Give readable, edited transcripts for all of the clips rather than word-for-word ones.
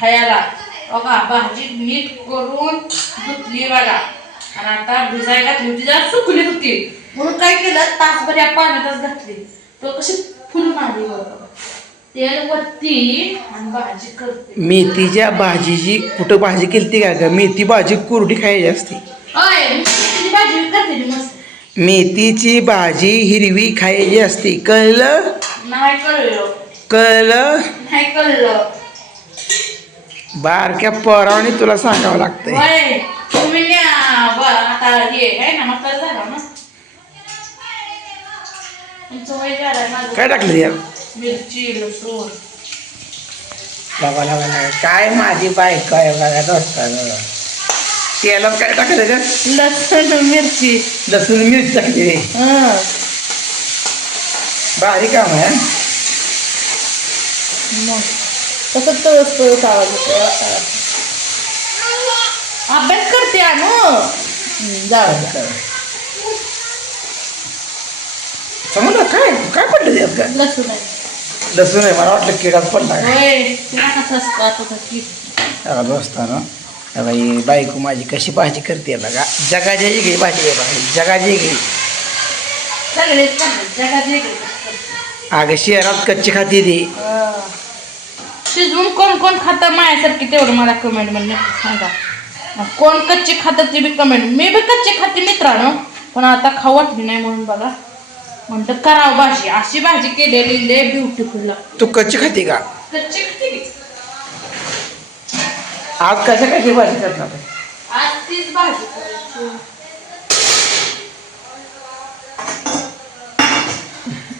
खायला. बघा भाजी नीट करून धुतली बघा. आणि आता भिजाय घातली होती, जरा सुकली होती म्हणून काय केलं, तासभर या पाण्यातच घातली. तो कशी फुलून आली बघा. तेल वरती आणि भाजी करते. मेथीच्या भाजीची कुठं भाजी केली का? मेथी भाजी कोरडी खायची असते. मेथीची भाजी करते मस्त. मेथीची भाजी हिरवी खायची असते. कळलं? नाही कळलं. कळलं? नाही कळलं. बारक्या पोरावानी तुला सांगावं लागतंय. तुम्ही आता हे आहे ना, मसाला झाला ना तुमचं वय झालं माझं. काय टाकलं यार? मिरची लसूण. बघा काय माझी बायको आहे बघा दोस्तानं. तेलात काय टाकलं का? लसूण मिरची. लसूण मिरची टाकली. भारी काम आहे. मग तसं तळस आवाज येतो. अभ्यास करते अनु. जाऊ समजलं काय काय पडलं यात? काय लसूण आहे. लसूण आहे. मला वाटलं किडाच पडला. दोस्तानं बाई बायको माझी कशी भाजी करते बघा. जगाची घे भाजी आहे बघा. जगाची घे. अगं शहरात कच्ची खाती ती. शिजवून कोण कोण खातं माझ्यासारखी तेवढं मला कमेंट मध्ये सांगा. कोण कच्ची खातं ते बी कमेंट. मी बी कच्ची खाते मित्रांनो, पण आता खाऊ वाटली नाही म्हणून बघा म्हणतं करावं भाजी. अशी भाजी केलेली लय ब्युटिफुल. तू कच्ची खाते का? कच्ची खाते. आज कशी भाजी करणार? आज तीच भाजी करायची.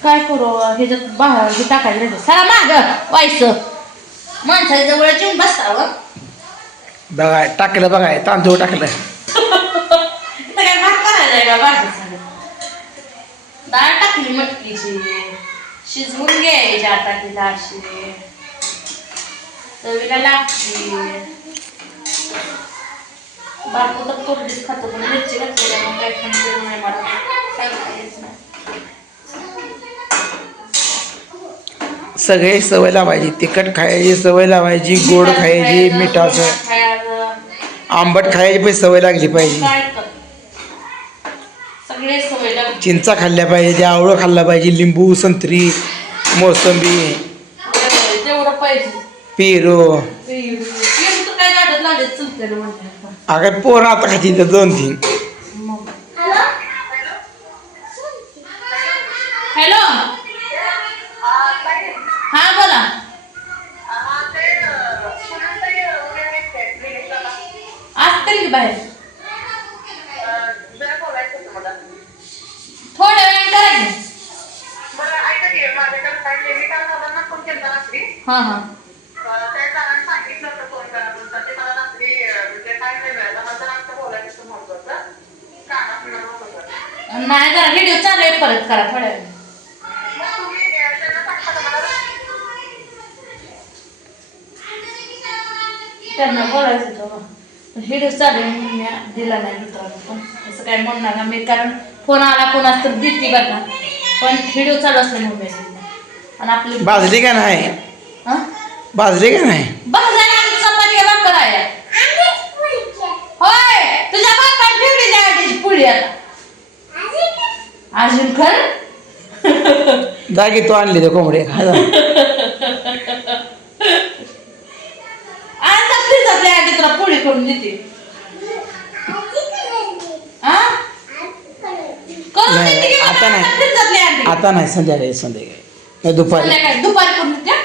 काय करू ह्याच्यात हे टाकायचं सरा माग व्हायचं. माणसाच्या जवळ येऊन बसतावं. बघा टाकलं बघा. तांदूळ टाकलं. काय भात करायला का भाजी? डाळ टाकली मटकीची. शिजवून घ्यायची आता तिला अशी. चवीला लागते. बापू तर कोरडीच खातो, पण मिरची घातलेल्या मग काय खायचं नाही मला. सगळे सवय लावायची. तिखट खायची सवय लावायची. गोड खायची. मिठाचं आंबट खायची पण सवय लागली पाहिजे. सगळे सवय लागली. चिंचा खाल्ल्या पाहिजे. आवळं खाल्ला पाहिजे. लिंबू संत्री मोसंबी तेवढं पाहिजे. पेरू काय गाडत लागेल चुलते म्हणते. अगं पोरं आता खाती 2-3. हॅलो. हा बोला. असते की बाहेर. थोड्या वेळ करा की. हा हा नाही जरा व्हिडिओ चालू आहे, परत करा थोड्या वेळ. त्यांना बोलायचं होतं व्हिडिओ चालू आहे म्हणून मी दिला नाही मित्रांनो. पण असं काय म्हणणार ना मी, कारण फोन आला कोणाच तर देते बघा, पण व्हिडिओ चालू असले म्हणून. आणि आपली भाजली का नाही? भाजली का नाही? भाजायला चपाती भाकर आहे. होय तुझ्या बापाने ठेवली त्याची पुळी आता अजून खर. जागी तू आणली ते कोंबडे खा. तुला पुळी करून देते. आता नाही. आता नाही. संध्याकाळी दुपारी दुपारी करून देते.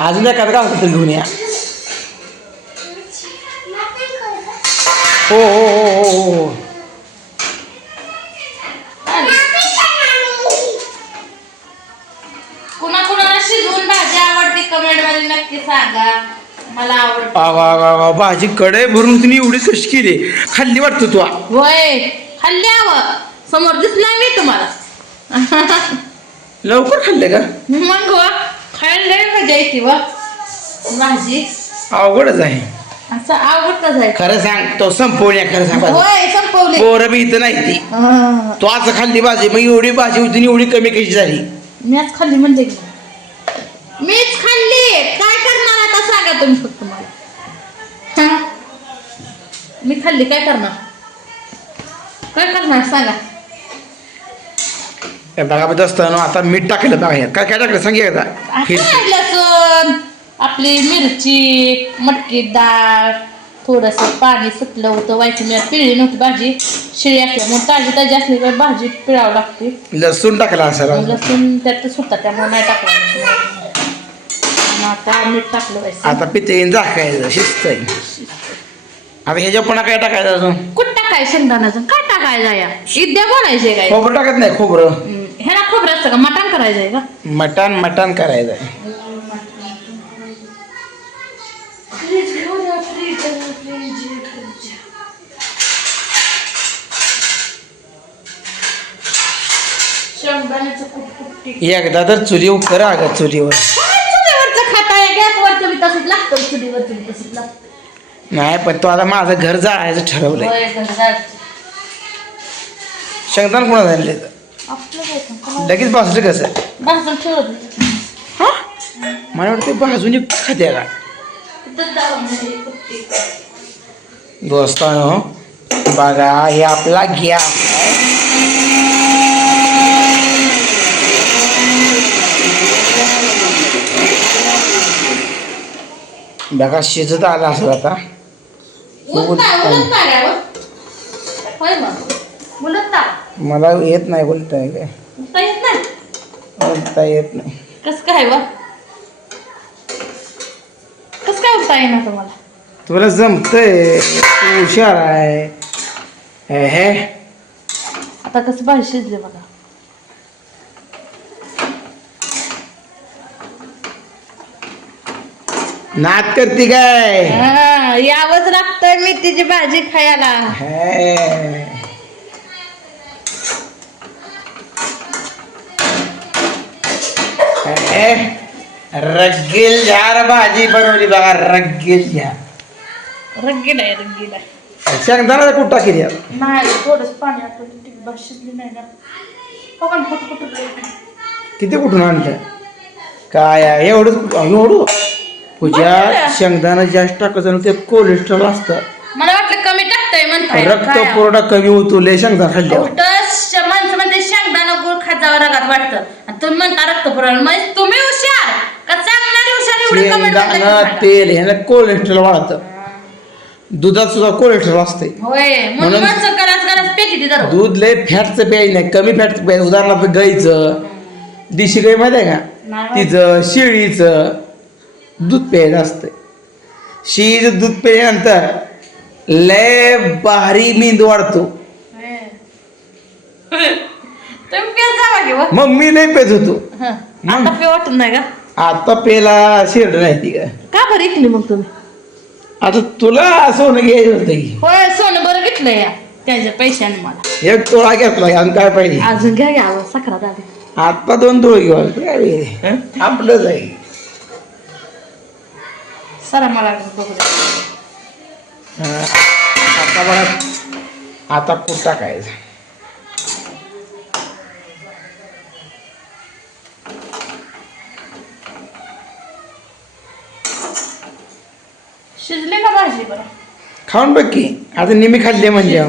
अजून एखादं गाव तरी घेऊन या. हो हो हो हो हो. कुणाकुणाला शिजवून भाजी आवडते कमेंट मध्ये नक्की सांगा. मला आवडते. भाजी कढई भरून तुम्ही एवढी कशी केली? खाल्ली वाटतं तू? होय खाल्ली. समोर दिसला मी तुम्हाला. लवकर खाल्ले का? मग खायला मजा येते वा भाजी. अवघडच आहे. असं आवडतच आहे. खरं सांग तो संपवण्या. खरं सांग. होय संपवली. पोरं बी इथं नाही ती. तू आज खाल्ली भाजी, मग एवढी भाजी होती एवढी कमी कशी झाली? मी आज खाल्ली म्हणजे मीच खाल्ली, काय करणार आता सांगा तुम्ही फक्त मला. हा? मी खाल्ली, काय करणार? काय करणार सांगा. बघा असतं आता मीठ टाकलं बघा ह्यात. काय काय टाकलं सांग एकदा. काय लसूण, आपली मिरची, मटकी डाळ, थोडस पाणी सुटलं होतं. व्हायची मी पिळली नव्हती भाजी, शिळी असल्यामुळे ताजी ताजी असली तर भाजी पिळावं लागते. लसूण टाकला असं. लसूण त्यात सुटतात त्यामुळे नाही टाकलं. आता मीठ टाकलं पाहिजे. आता पिते झाकायचं शिस्त आहे. आता ह्याच्यावर पुन्हा काय टाकायचं अजून. कुठं टाकाय शेंगदाण्याचं काय टाकायचं या इद्या बोलायचे काय. खोबरं टाकत नाही खोबरं. ह्याला खोबरं असतं का मटण करायचंय का. मटण करायचं. एकदा तर चुलीवर करा अगं चुलीवर. चुलीवरचं खाताय गॅसवरचं बी तसंच लागतं, चुलीवरचं बी तसंच लागतं. नाही पण तो आता माझं घर जायचं ठरवलंय. होय, घरदार. शेंगदाण कोणा झाले आपलं काय का? लगेच भाजलं कसं. भाजून ठेवत हा मला वाटतं भाजून खाते का दोस्तानो. बघा हे आपला गॅस बघा शिजत आला असेल आता. मला येत नाही बोलताय काय. बोलता येत नाही. कस काय वा कस काय होता येणार तुम्हाला. तुला जमतंय तू हुशार आहे. हे आता कसं भाजी शिजले बघा. नाद करते काय. यावंच लागतंय मेथीची भाजी खायला. रग्गील झार भाजी बनवली बघा. रग्गील झार. रंगीला आहे रंगीला. शेंगदाणा कुठं टाकी द्या. नाही थोडंच पाणी आटवलं भाजी शिजली नाही ना. बघा कुठं किती कुठून आणलं काय एवढं पूजा. शेंगदाणा जास्त टाकायचं ते कोलेस्ट्रॉल असतं. मला वाटलं कमी टाकताय म्हणताय. रक्त पुरवठा कमी होतो लय शेंगदाणा खाल्ल्यावर. माणसं म्हणते शेंगदाणा गुळ खाजावं रगात वाटतं आणि तुम्ही म्हणता रक्त पुरवठा. म्हणजे तुम्ही हुशार का चांगणारी हुशार एवढी शेंगदाणा कमेंट. तेल ह्यानं कोलेस्ट्रॉल वाढतं. दुधात सुद्धा कोलेस्ट्रॉल असते. होय म्हणून माणसं गरास पेटी धरव. दूध लय फॅटचं प्यायचं नाही, कमी फॅटचं प्यायचं. उदाहरणार्थ गाईचं देशी गाई माहिती आहे का, तिचं शेळीचं दूध प्यायचं असतं. शेळीचं दूध प्यायल्यानंतर लय भारी मेंदू वाढतो. मग मी लय पेत होतो. आता पे वाटत नाही का. आता पेला शिरड नाही ती का बरं इकली मग तुम्ही. आता तुला सोनं घ्यायचं होतं की. होय सोनं बरं घेतलं या त्याच्या पैशाने. मला एक तोळा घेतला आणि काय पाहिजे अजून घ्या घ्यावं सकरात आली. आता 2 तोळे घेऊ आपलंच आहे. सरा मला बघू द्या. आता बघा आता कुठं टाकायचं. शिजली का भाजी बरं. खाऊन बघ की. आता निमी खाल्ली म्हणजे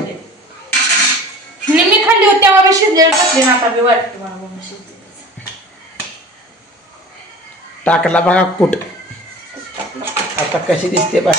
निम्मी खाल्ली होती तेव्हा मी शिजलेलं टाकली ना. आता मी वाटतं मला बघून शिजली. टाकला बघा कुठ. आता कशी दिसते बघा.